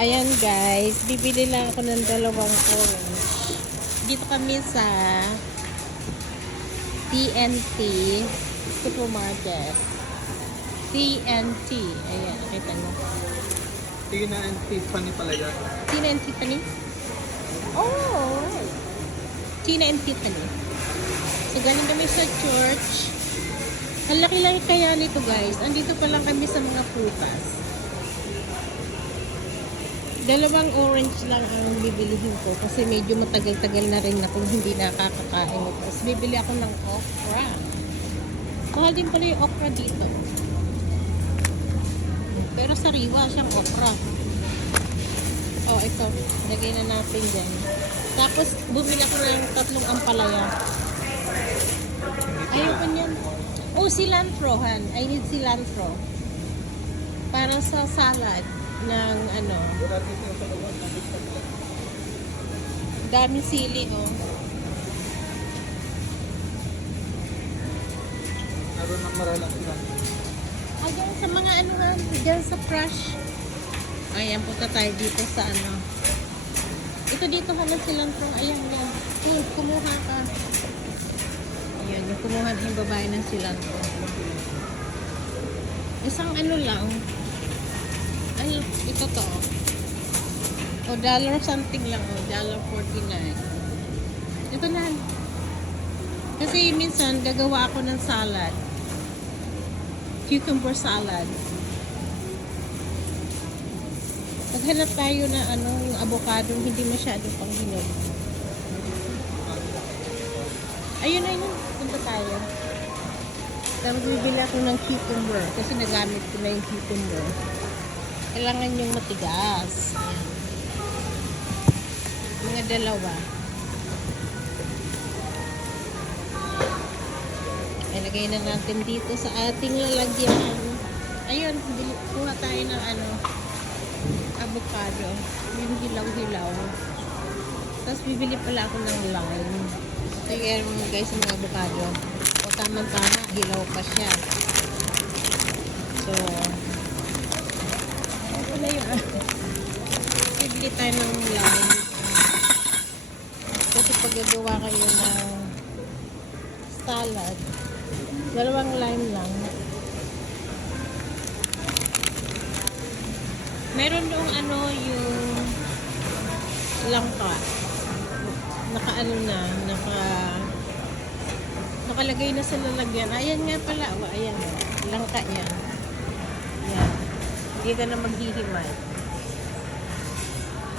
Ayan guys, bibili lang ako ng dalawang orange. Dito kami sa TNT Supermarket. TNT. Ayan, nakita nyo. Tina and Tiffany pala yan. Tina and Tiffany? Oh, right. Tina and Tiffany. So, galing kami sa church. Ang laki-laki kaya nito guys. Andito pa lang kami sa mga prutas. Dalawang orange lang ang bibilihin ko kasi medyo matagal-tagal na rin akong hindi nakakakain ito. Tapos bibili ako ng okra. Mahal din pala yung okra dito. Pero sariwa siyang okra. Oh, ito. Lagay na natin dyan. Tapos bumili ako ng 3 ampalaya. Ayoko niyan. Oh, cilantro, Han. I need cilantro. Para sa salad ng ano. Daming sili, oh. Naroon ng maralang sila. Ayan, sa mga ano nga, dyan sa crush. Ayan, punta tayo dito sa ano. Ito dito ka ng cilantro. Ayan, yan. Kumuha ka. Ayan, yung kumuha na yung babae ng cilantro. Isang ano lang. Ay, ito to. O, dollar something lang. O, $1.49. Ito na. Kasi minsan, gagawa ako ng salad. Cucumber salad. Maghanap tayo na ano, yung avocado hindi masyado pang hinog. Ayun na yun. Punta tayo. Tapos bibili ako ng cucumber kasi nagamit ko na yung cucumber. Kailangan yung matigas. Ayan. Mga dalawa. Ilagay na natin dito sa ating lalagyan. Ayun, kuha tayo ng ano, avocado. Yung hilaw-hilaw. Tapos bibili pala ako ng lime. So yung mga guys, yung mga avocado. O tamang-tama, hilaw pa siya. So, ito na yung bibili tayo ng lime. Kasi pag gagawa kayo ng salad, 2 lime lang. Meron doong ano yung langka. Naka-ano na, nakalagay na sa lalagyan. Ayan nga pala. O, ayan. Langka yan. Ayan. Hindi ka na maghihimay.